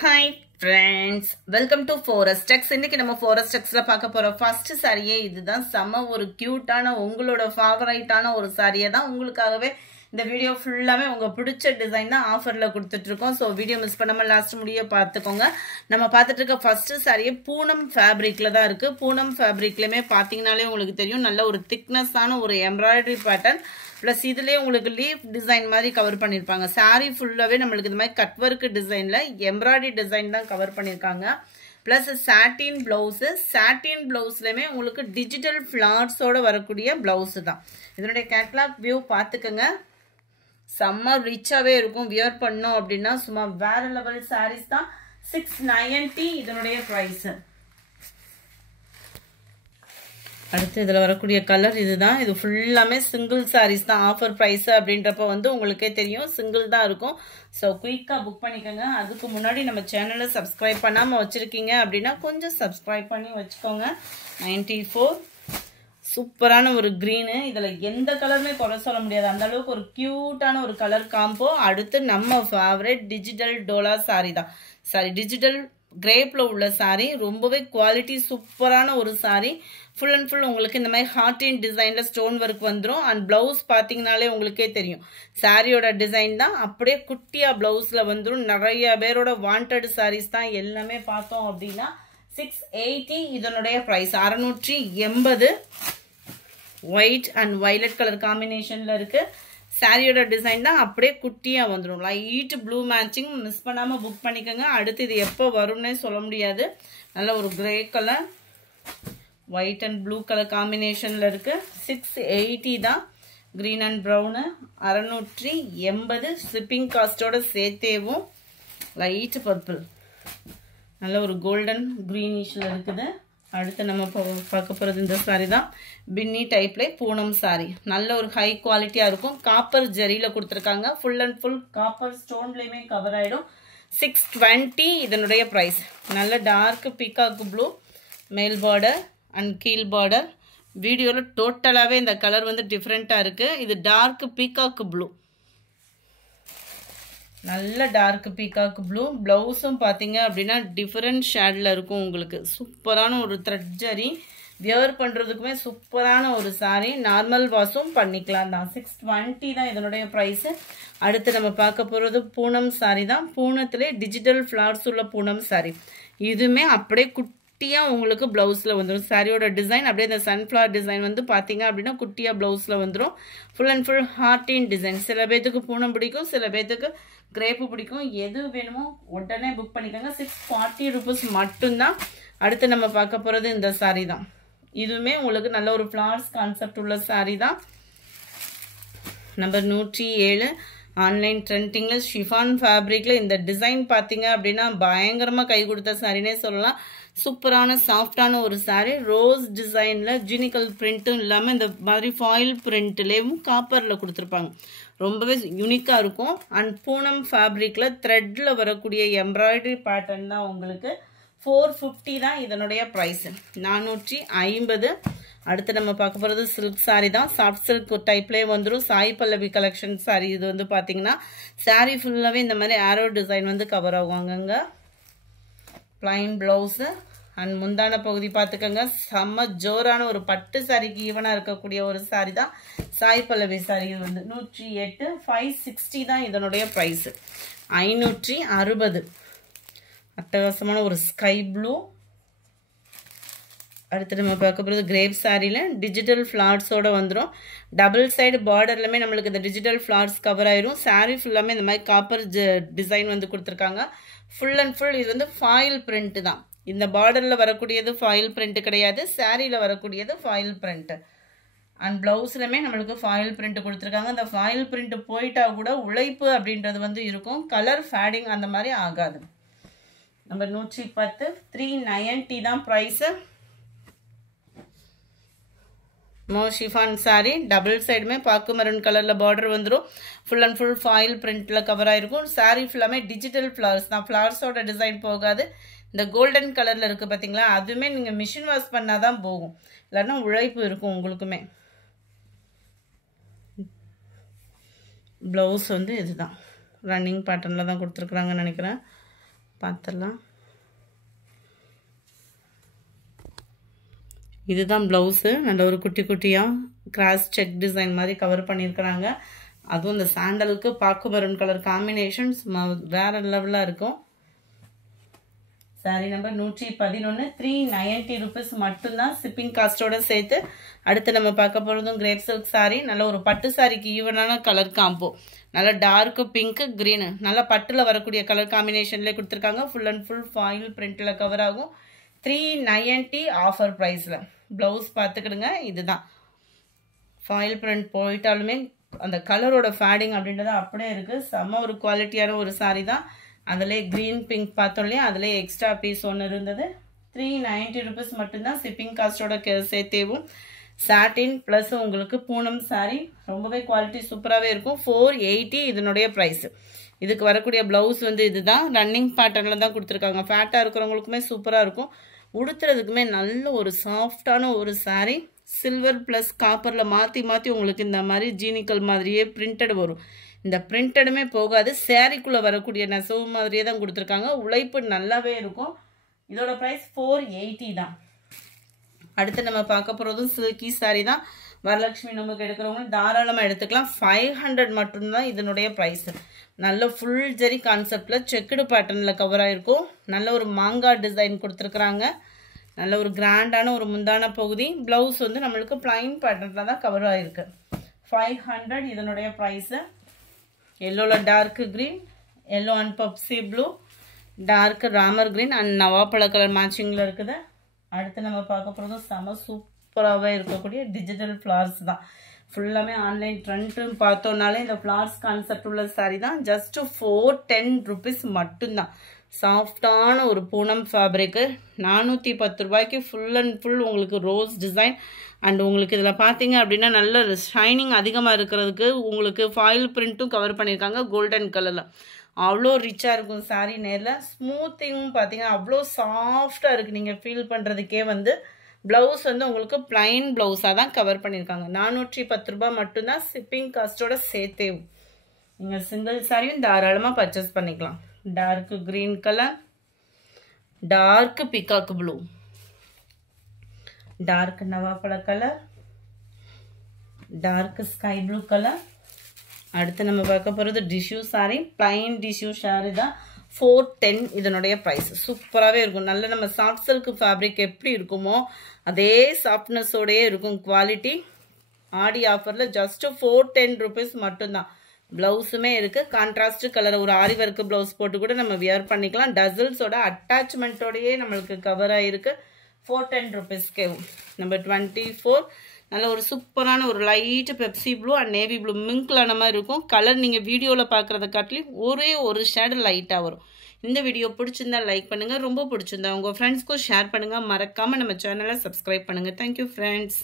Hi friends, welcome to Forest Tex. இன்னைக்கு நம்ம Forest Texல பார்க்க போற first சாரியே இதுதான். செம ஒரு கியூட்டான உங்களோட ஃபேவரைட்டான ஒரு சாரியை தான் உங்களுக்காகவே இந்த வீடியோ ஃபுல்லாமே உங்க பிடிச்ச டிசைன் தான் ஆஃபர்ல கொடுத்துட்டு இருக்கோம். ஸோ வீடியோ மிஸ் பண்ணாம லாஸ்ட் முடிய பார்த்துக்கோங்க. நம்ம பார்த்துட்டு இருக்க ஃபர்ஸ்ட் சாரியே பூனம் ஃபேப்ரிக்ல தான் இருக்கு. பூனம் ஃபேப்ரிக்லயுமே பார்த்தீங்கன்னாலே உங்களுக்கு தெரியும் நல்ல ஒரு திக்னஸான ஒரு எம்ப்ராய்டரி பேட்டர்ன் ப்ளஸ் இதுலேயே உங்களுக்கு லீஃப் டிசைன் மாதிரி கவர் பண்ணியிருப்பாங்க. சாரீ ஃபுல்லாகவே நம்மளுக்கு இந்த மாதிரி கட் ஒர்க் டிசைனில் எம்ப்ராய்டரி டிசைன் தான் கவர் பண்ணியிருக்காங்க. ப்ளஸ் சாட்டின் ப்ளவுஸு, சாட்டின் ப்ளவுஸ்லையுமே உங்களுக்கு டிஜிட்டல் ஃப்ளார்ஸோடு வரக்கூடிய ப்ளவுஸு தான். இதனுடைய கேட்லாக் வியூ பார்த்துக்கோங்க. செம்ம ரிச்சாகவே இருக்கும். வியர் பண்ணோம் அப்படின்னா சும்மா வேறு லெவல் சாரீஸ் தான். 690 இதனுடைய ப்ரைஸு. அடுத்து இதில் வரக்கூடிய கலர் இதுதான். இது ஃபுல்லாமே சிங்கிள் சாரீஸ் தான். ஆஃபர் ப்ரைஸ் அப்படின்றப்ப வந்து உங்களுக்கே தெரியும் சிங்கிள் தான் இருக்கும். ஸோ குயிக்காக புக் பண்ணிக்கோங்க. அதுக்கு முன்னாடி நம்ம சேனலை சப்ஸ்கிரைப் பண்ணாமல் வச்சுருக்கீங்க அப்படின்னா கொஞ்சம் சப்ஸ்கிரைப் பண்ணி வச்சுக்கோங்க. 94 சூப்பரான ஒரு க்ரீனு. இதில் எந்த கலருமே குறை சொல்ல முடியாது. அந்த அளவுக்கு ஒரு க்யூட்டான ஒரு கலர் காம்போ. அடுத்து நம்ம ஃபேவரட் டிஜிட்டல் டோலா சாரி தான். சாரி டிஜிட்டல் கிரேப்பில் உள்ள சாரீ. ரொம்பவே குவாலிட்டி சூப்பரான ஒரு சாரீ. ஃபுல் அண்ட் ஃபுல் உங்களுக்கு இந்த மாதிரி ஹார்ட் அண்ட் டிசைனில் ஸ்டோன் ஒர்க் வந்துடும். அண்ட் ப்ளவுஸ் பார்த்தீங்கனாலே உங்களுக்கே தெரியும் சாரியோட டிசைன் தான். அப்படியே குட்டியாக ப்ளவுஸில் வந்துடும். நிறைய பேரோட வாண்டட் சாரீஸ் தான் எல்லாமே பார்த்தோம் அப்படின்னா 680 இதனுடைய price. 680 white and violet colour காம்பினேஷனில் இருக்குது. சாரியோட டிசைன் தான் அப்படியே குட்டியாக வந்துடும். Light blue matching. மிஸ் பண்ணாமல் புக் பண்ணிக்கோங்க. அடுத்து இது எப்போ வரும்னே சொல்ல முடியாது. நல்ல ஒரு grey colour white and blue colour காம்பினேஷனில் இருக்குது. 680 தான். Green and brown 680. ஷிப்பிங் காஸ்டோட சேர்த்தேவும். லைட் பர்பிள் நல்ல ஒரு கோல்டன் க்ரீனிஷில் இருக்குது. அடுத்து நம்ம பார்க்க போகிறது இந்த சாரி தான். பின்னி டைப்ல பூனம் சாரி. நல்ல ஒரு ஹை குவாலிட்டியாக இருக்கும். காப்பர் ஜரியில் கொடுத்துருக்காங்க. ஃபுல் அண்ட் ஃபுல் காப்பர் ஸ்டோன்லேயுமே கவர் ஆகிடும். 620 இதனுடைய ப்ரைஸ். நல்ல டார்க் பீகாக் ப்ளூ மேல் பார்டர் அண்ட் கீழ் பார்டர். வீடியோவில் டோட்டலாகவே இந்த கலர் வந்து டிஃப்ரெண்ட்டாக இருக்குது. இது டார்க் பீகாக் ப்ளூ. நல்ல டார்க் பீகாக் ப்ளூ. ப்ளவுஸும் பார்த்தீங்க அப்படின்னா டிஃப்ரெண்ட் ஷேடில் இருக்கும். உங்களுக்கு சூப்பரான ஒரு த்ரெட் ஜரி. வியர் பண்ணுறதுக்குமே சூப்பரான ஒரு சாரீ. நார்மல் வாஷும் பண்ணிக்கலாம் தான். 620 தான் இதனுடைய ப்ரைஸு. அடுத்து நம்ம பார்க்க போகிறது பூனம் சாரீ தான். பூனத்திலே டிஜிட்டல் ஃப்ளார்ஸ் உள்ள பூனம் சாரீ. இதுவுமே அப்படியே குட்டியாக உங்களுக்கு ப்ளவுஸில் வந்துடும். சாரியோட டிசைன் அப்படியே இந்த சன்ஃப்ளவர் டிசைன் வந்து பார்த்தீங்க அப்படின்னா குட்டியாக ப்ளவுஸில் வந்துடும். Full and full heart design. சில பேர்த்துக்கு பூனம் பிடிக்கும், சில பேர்த்துக்கு கிரேப்பு பிடிக்கும். எது வேணுமோ உடனே புக் பண்ணிக்கோங்க. 640 ருபீஸ் மட்டும்தான். அடுத்து நம்ம பார்க்க போகிறது இந்த சாரீ தான். இதுவுமே உங்களுக்கு நல்ல ஒரு ஃப்ளார்ஸ் கான்செப்ட் உள்ள சாரீ தான். நம்பர் 107 ஆன்லைன் ட்ரெண்டிங்கில் ஷிஃபான் ஃபேப்ரிக்கில் இந்த டிசைன் பார்த்தீங்க அப்படின்னா பயங்கரமாக கை கொடுத்த சாரினே சொல்லலாம். சூப்பரான சாஃப்டான ஒரு சாரீ. ரோஸ் டிசைனில் ஜீனிக்கல் பிரிண்ட்டும் இல்லாமல் இந்த மாதிரி ஃபாயில் பிரிண்ட்லேயும் காப்பரில் கொடுத்துருப்பாங்க. ரொம்பவே யூனிக்காக இருக்கும். அண்ட் பூனம் ஃபேப்ரிக்கில் த்ரெட்டில் வரக்கூடிய எம்ப்ராய்டரி பேட்டர்ன் தான் உங்களுக்கு. 450 தான் இதனுடைய ப்ரைஸு. 450. அடுத்து நம்ம பார்க்க போகிறது சில்க் சாரீ தான். சாஃப்ட் சில்க் டைப்லேயே வந்துடும். சாய் பல்லவி கலெக்ஷன் சாரீ. இது வந்து பார்த்தீங்கன்னா சாரீ ஃபுல்லாகவே இந்த மாதிரி ஆரோ டிசைன் வந்து கவர் ஆகுவாங்கங்க. பிளைன் ப்ளவுஸு அண்ட் முந்தான பகுதி பார்த்துக்கோங்க. செம்ம ஜோரான ஒரு பட்டு சாரிக்கு ஈவனாக இருக்கக்கூடிய ஒரு சாரீ தான் சாய் பல்லவி சாரீ. இது வந்து 108. 560 தான் இதனுடைய ப்ரைஸு. 560. அட்டகாசமான ஒரு ஸ்கை ப்ளூ. அடுத்து நம்ம பார்க்க போகிறது கிரேப் சாரியில் டிஜிட்டல் ஃப்ளார்ஸோடு வந்துடும். டபுள் சைடு பார்டர்லையுமே நம்மளுக்கு இந்த டிஜிட்டல் ஃப்ளார்ஸ் கவர் ஆயிரும். சாரீ ஃபுல்லாமே இந்த மாதிரி காப்பர் டிசைன் வந்து கொடுத்துருக்காங்க. ஃபுல் அண்ட் ஃபுல் இது வந்து ஃபாயில் பிரிண்ட் தான். இந்த பார்டரில் வரக்கூடியது ஃபாயில் பிரிண்ட் கிடையாது. சாரியில் வரக்கூடியது ஃபாயில் பிரிண்ட். அண்ட் ப்ளவுஸ்லையுமே நம்மளுக்கு ஃபாயில் பிரிண்ட் கொடுத்துருக்காங்க. இந்த ஃபாயில் பிரிண்ட் போயிட்டா கூட உழைப்பு அப்படின்றது வந்து இருக்கும். கலர் ஃபேடிங் அந்த மாதிரி ஆகாது. நம்பர் 110. 390 தான் ப்ரைஸு. Chiffon sorry. டபுள் சைடுமே பாக்கு மெரூன் கலரில் பார்டர் வந்துடும். ஃபுல் அண்ட் ஃபுல் ஃபாயில் பிரிண்டில் கவர் ஆகிருக்கும். சாரீ ஃபுல்லாமே டிஜிட்டல் ஃப்ளவர்ஸ் தான். ஃப்ளவர்ஸோட டிசைன் போகாது. இந்த கோல்டன் கலரில் இருக்குது பார்த்தீங்களா, அதுவுமே நீங்கள் மிஷின் வாஷ் பண்ணால் தான் போகும். இல்லைன்னா உழைப்பு இருக்கும் உங்களுக்குமே. ப்ளவுஸ் வந்து இதுதான் ரன்னிங் பேட்டர்னில் தான் கொடுத்துருக்குறாங்கன்னு நினைக்கிறேன். பார்த்துடலாம். இதுதான் ப்ளவுஸு. நல்ல ஒரு குட்டி குட்டியாக கிராஸ் செக் டிசைன் மாதிரி கவர் பண்ணியிருக்கிறாங்க. அதுவும் இந்த சாண்டலுக்கு பாக்கு மெரூன் கலர் காம்பினேஷன்ஸ் வேறு லெவலாக இருக்கும். சாரி நம்பர் 111, 390 rupees மட்டும்தான் ஷிப்பிங் காஸ்ட்டோட சேர்த்து. அடுத்து நம்ம பார்க்க போகிறதும் கிரேப் சில்க் சாரீ. நல்ல ஒரு பட்டு சாரிக்கு ஈவனான கலர் காம்போ. நல்லா டார்க்கு பிங்க்கு க்ரீனு நல்லா பட்டில் வரக்கூடிய கலர் காம்பினேஷன்லேயே கொடுத்துருக்காங்க. ஃபுல் அண்ட் ஃபுல் ஃபாயில் பிரிண்டில் கவர் ஆகும். 390 ஆஃபர் ப்ரைஸில். ப்ளவுஸ் பார்த்துக்கிடுங்க. இதுதான் ஃபாயில் பிரிண்ட் போயிட்டாலுமே அந்த கலரோட ஃபேடிங் அப்படின்றது அப்படியே இருக்குது. செம்ம ஒரு குவாலிட்டியான ஒரு சாரீ தான். அதிலே க்ரீன் பிங்க் பார்த்தோம் இல்லையா, அதிலே எக்ஸ்ட்ரா பீஸ் ஒன்று இருந்தது. 390 rupees மட்டும்தான் ஷிப்பிங் காஸ்ட்டோட சேர்த்தேவும். சாட்டின் ப்ளஸ் உங்களுக்கு பூனம் சாரீ. ரொம்பவே குவாலிட்டி சூப்பராகவே இருக்கும். 480 இதனுடைய ப்ரைஸு. இதுக்கு வரக்கூடிய ப்ளவுஸ் வந்து இதுதான் ரன்னிங் பேட்டர்னில் தான் கொடுத்துருக்காங்க. ஃபேட்டாக இருக்கிறவங்களுக்குமே சூப்பராக இருக்கும். உடுத்துறதுக்குமே நல்ல ஒரு சாஃப்டான ஒரு சாரீ. சில்வர் ப்ளஸ் காப்பரில் மாற்றி மாற்றி உங்களுக்கு இந்த மாதிரி ஜீனிக்கல் மாதிரியே பிரிண்டட் வரும். இந்த பிரிண்டடுமே போகாது. சாரீக்குள்ளே வரக்கூடிய நெசவு மாதிரியே தான் கொடுத்துருக்காங்க. உழைப்பு நல்லாவே இருக்கும். இதோட ப்ரைஸ் 480 தான். அடுத்து நம்ம பார்க்க போகிறதும் சில்கி சாரீ தான். வரலட்சுமி நமக்கு எடுக்கிறவங்க தாராளமாக எடுத்துக்கலாம். 500 மட்டும்தான் இதனுடைய ப்ரைஸு. நல்ல ஃபுல் ஜெரி கான்செப்டில் செக்குடு பேட்டர்னில் கவர் ஆகிருக்கும். நல்ல ஒரு மாங்காய் டிசைன் கொடுத்துருக்குறாங்க. நல்ல ஒரு கிராண்டான ஒரு முந்தான பகுதி. ப்ளவுஸ் வந்து நம்மளுக்கு பிளைன் பேட்டர்னில் தான் கவர் ஆகிருக்கு. 500 இதனுடைய ப்ரைஸு. எல்லோவில் dark green, yellow and pepsi blue, dark Ramar green and நவாப்பழ கலர் மேட்சிங்கில் இருக்குது. அடுத்து நம்ம பார்க்க போகிறதும் செம சூப்பராகவே இருக்கக்கூடிய டிஜிட்டல் ஃப்ளார்ஸ் தான். ஃபுல்லாமே ஆன்லைன் ட்ரெண்ட்னு பார்த்தோன்னாலே இந்த ஃப்ளார்ஸ் கான்செப்ட் உள்ள சாரீ தான். ஜஸ்ட்டு 410 rupees மட்டும்தான். சாஃப்டான ஒரு பூனம் ஃபேப்ரிக்கு. 410 ரூபாய்க்கு ஃபுல் அண்ட் ஃபுல் உங்களுக்கு ரோஸ் டிசைன். அண்ட் உங்களுக்கு இதில் பார்த்தீங்க அப்படின்னா நல்ல ஷைனிங் அதிகமாக இருக்கிறதுக்கு உங்களுக்கு ஃபாயில் பிரிண்ட்டும் கவர் பண்ணியிருக்காங்க கோல்டன் கலரில். அவ்வளோ ரிச்சாக இருக்கும் சாரீ. நேரில் ஸ்மூத்திங்கும் பார்த்தீங்கன்னா அவ்வளோ சாஃப்டாக இருக்குது. நீங்கள் ஃபீல் பண்ணுறதுக்கே வந்து ப்ளவுஸ் வந்து உங்களுக்கு பிளைன் ப்ளவுஸாக தான் கவர் பண்ணியிருக்காங்க. 410 ரூபாய் மட்டும்தான் ஷிப்பிங் காஸ்ட்டோட சேர்த்தேவும். நீங்கள் சிங்கிள் சாரியும் தாராளமாக பர்ச்சேஸ் பண்ணிக்கலாம். Dark green colour, dark peacock blue, dark நவாப்பழ colour, dark sky blue colour. அடுத்து நம்ம பார்க்க போகிறது tissue sari. Plain tissue sari தான். 410 இதனுடைய ப்ரைஸ். சூப்பராகவே இருக்கும். நல்ல நம்ம சாஃப்ட் சில்க் ஃபேப்ரிக் எப்படி இருக்குமோ அதே சாஃப்ட்னஸோடையே இருக்கும் குவாலிட்டி. ஆடி ஆஃபரில் ஜஸ்ட்டு 410 rupees மட்டும்தான். ப்ளவுஸுமே இருக்குது. கான்ட்ராஸ்ட் கலர் ஒரு ஆரி ஒர்க்கு ப்ளவுஸ் போட்டு கூட நம்ம வியர் பண்ணிக்கலாம். டசல்ஸோட அட்டாச்மெண்ட்டோடையே நம்மளுக்கு கவர் ஆகிருக்கு. 410 rupeesக்கே. நம்பர் 24 நல்ல ஒரு சூப்பரான ஒரு light pepsi blue and navy blue மிங்க்லான மாதிரி இருக்கும். கலர் நீங்கள் வீடியோவில் பார்க்குறத காட்டிலும் ஒரே ஒரு ஷேடு லைட்டாக வரும். இந்த வீடியோ பிடிச்சிருந்தா லைக் பண்ணுங்கள். ரொம்ப பிடிச்சிருந்தா உங்கள் ஃப்ரெண்ட்ஸ்க்கும் ஷேர் பண்ணுங்கள். மறக்காமல் நம்ம சேனலை சப்ஸ்கிரைப் பண்ணுங்கள். Thank you friends.